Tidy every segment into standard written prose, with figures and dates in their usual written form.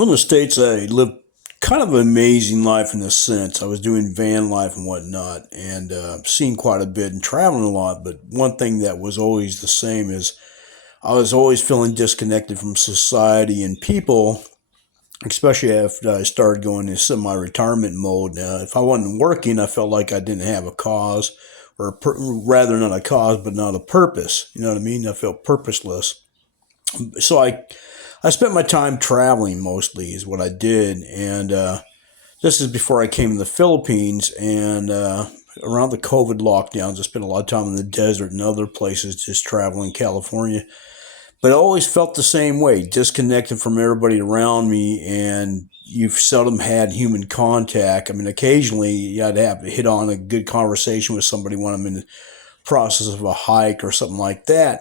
In the States, I lived kind of an amazing life in a sense. I was doing van life and whatnot, and seen quite a bit and traveling a lot. But one thing that was always the same is I was always feeling disconnected from society and people, especially after I started going into semi-retirement mode. If I wasn't working, I felt like I didn't have a cause, or rather, not a cause, but not a purpose. You know what I mean? I felt purposeless. So I spent my time traveling mostly, is what I did, and this is before I came to the Philippines, and around the COVID lockdowns, I spent a lot of time in the desert and other places, just traveling California. But I always felt the same way, disconnected from everybody around me, and you've seldom had human contact. I mean, occasionally I'd have to hit on a good conversation with somebody when I'm in the process of a hike or something like that.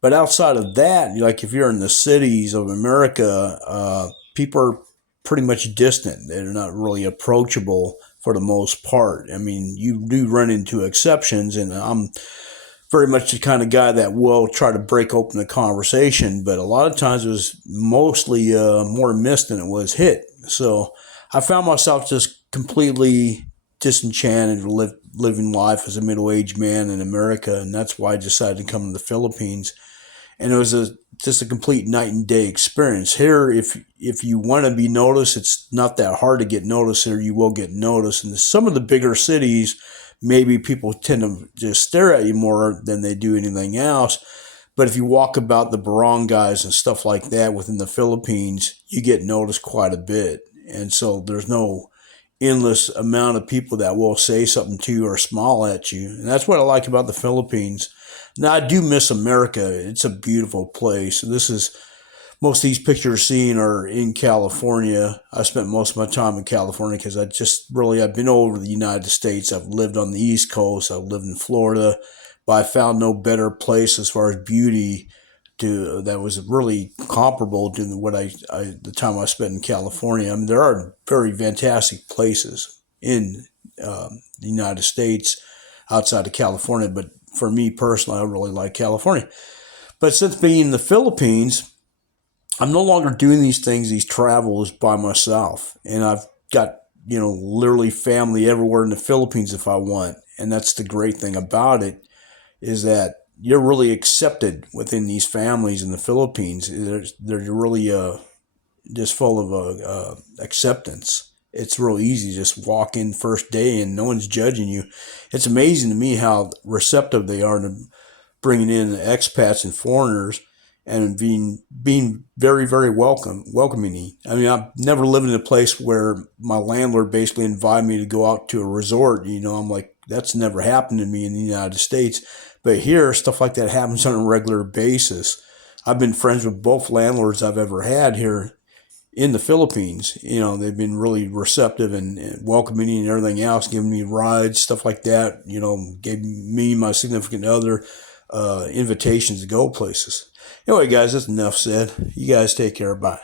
But outside of that, like if you're in the cities of America, people are pretty much distant. They're not really approachable for the most part. I mean, you do run into exceptions, and I'm very much the kind of guy that will try to break open the conversation, but a lot of times it was mostly more missed than it was hit. So I found myself just completely disenchanted with living life as a middle-aged man in America, and that's why I decided to come to the Philippines. And it was just a complete night and day experience. Here, if you want to be noticed, it's not that hard to get noticed here. You will get noticed. And some of the bigger cities, maybe people tend to just stare at you more than they do anything else. But if you walk about the barangays and stuff like that within the Philippines, you get noticed quite a bit. And so there's no endless amount of people that will say something to you or smile at you. And that's what I like about the Philippines. Now, I do miss America. It's a beautiful place. This is Most of these pictures seen are in California. I spent most of my time in California because I've been all over the United States. I've lived on the East Coast. I've lived in Florida, but I found no better place as far as beauty that was really comparable to the time I spent in California. I mean, there are very fantastic places in the United States outside of California, but for me personally, I really like California. But since being in the Philippines, I'm no longer doing these travels by myself. And I've got, literally family everywhere in the Philippines if I want. And that's the great thing about it, is that you're really accepted within these families in the Philippines. They're really just full of acceptance. It's real easy to just walk in first day and no one's judging you. It's amazing to me how receptive they are to bringing in expats and foreigners, and being very, very welcoming. I mean, I've never lived in a place where my landlord basically invited me to go out to a resort. I'm like, that's never happened to me in the United States. But here, stuff like that happens on a regular basis. I've been friends with both landlords I've ever had here in the Philippines. They've been really receptive and welcoming and everything else, giving me rides, stuff like that. Gave me, my significant other, invitations to go places. Anyway, guys, that's enough said. You guys take care. Bye.